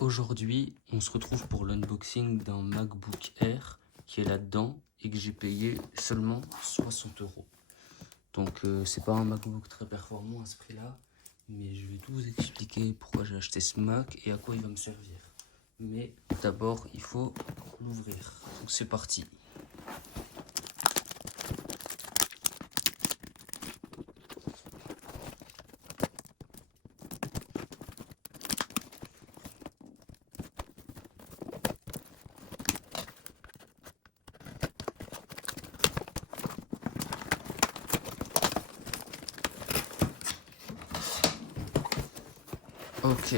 Aujourd'hui, on se retrouve pour l'unboxing d'un MacBook Air qui est là-dedans et que j'ai payé seulement 60 €. Donc c'est pas un MacBook très performant à ce prix-là, mais je vais tout vous expliquer pourquoi j'ai acheté ce Mac et à quoi il va me servir. Mais d'abord, il faut l'ouvrir. Donc c'est parti. Ok,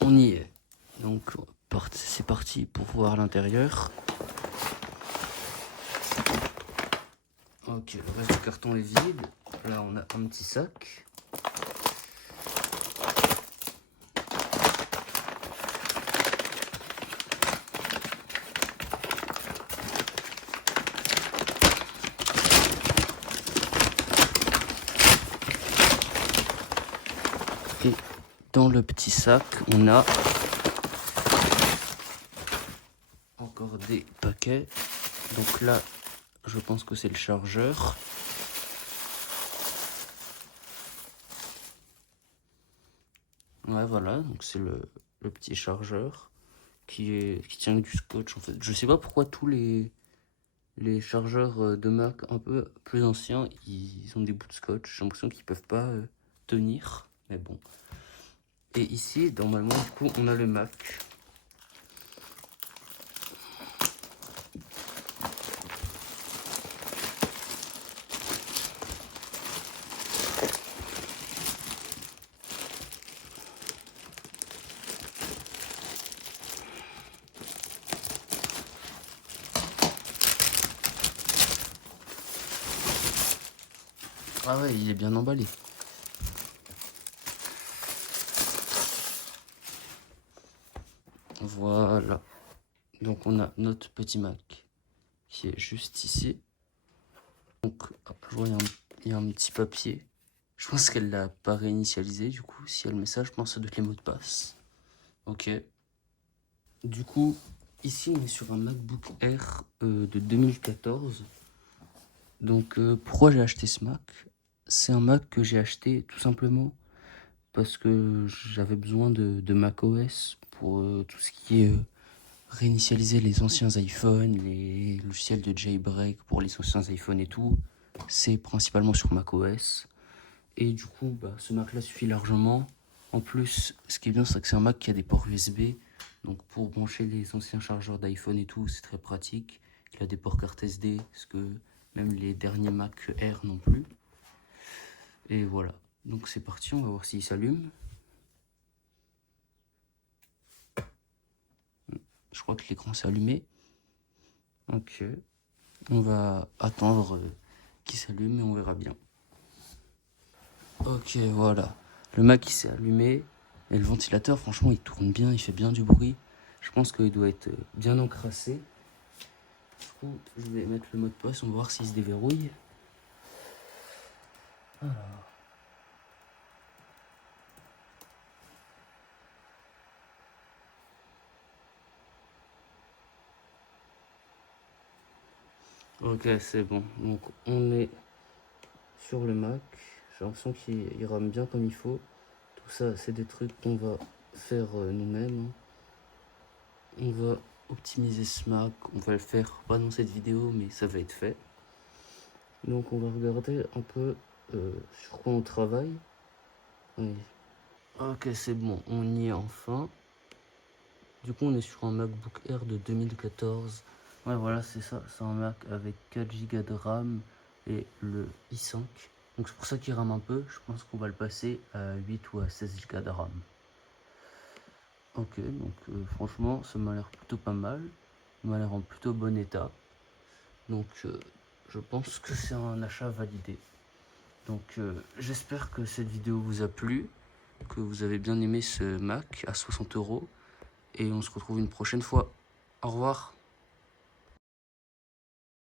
on y est. Donc c'est parti pour voir l'intérieur. Ok, le reste du carton est vide. Là, on a un petit sac. Et dans le petit sac, on a encore des paquets. Donc là, je pense que c'est le chargeur. Ouais, voilà, donc c'est le petit chargeur qui tient avec du scotch en fait. Je sais pas pourquoi tous les chargeurs de Mac un peu plus anciens, ils ont des bouts de scotch. J'ai l'impression qu'ils peuvent pas tenir, mais bon. Et ici, normalement, du coup, on a le Mac. Ah ouais, il est bien emballé. Voilà. Donc on a notre petit Mac qui est juste ici. Donc je vois il y a un petit papier. Je pense qu'elle l'a pas réinitialisé du coup. Si elle met ça, je pense que ça doit être les mots de passe. Ok. Du coup, ici on est sur un MacBook Air de 2014. Donc pourquoi j'ai acheté ce Mac? C'est un Mac que j'ai acheté tout simplement parce que j'avais besoin de macOS pour tout ce qui est réinitialiser les anciens iPhones, les logiciels de jailbreak pour les anciens iPhones et tout. C'est principalement sur macOS. Et du coup, ce Mac là suffit largement. En plus, ce qui est bien, c'est que c'est un Mac qui a des ports USB. Donc pour brancher les anciens chargeurs d'iPhone et tout, c'est très pratique. Il a des ports carte SD, ce que même les derniers Mac Air non plus. Et voilà. Donc c'est parti, on va voir s'il s'allume. Je crois que l'écran s'est allumé. Ok. On va attendre qu'il s'allume et on verra bien. Ok, voilà. Le Mac il s'est allumé. Et le ventilateur, franchement, il tourne bien, il fait bien du bruit. Je pense qu'il doit être bien encrassé. Du coup, je vais mettre le mot de passe, on va voir s'il se déverrouille. Alors. Ok, c'est bon. Donc, on est sur le Mac. J'ai l'impression qu'il rame bien comme il faut. Tout ça, c'est des trucs qu'on va faire nous-mêmes. On va optimiser ce Mac. On va le faire, pas dans cette vidéo, mais ça va être fait. Donc, on va regarder un peu sur quoi on travaille. Oui. Ok, c'est bon, on y est enfin. Du coup, on est sur un MacBook Air de 2014. Ouais, voilà, c'est ça. C'est un Mac avec 4 Go de RAM et le i5. Donc c'est pour ça qu'il rame un peu. Je pense qu'on va le passer à 8 ou à 16 Go de RAM. Ok, donc franchement, ça m'a l'air plutôt pas mal. Il m'a l'air en plutôt bon état. Donc je pense que c'est un achat validé. Donc j'espère que cette vidéo vous a plu, que vous avez bien aimé ce Mac à 60 €. Et on se retrouve une prochaine fois. Au revoir.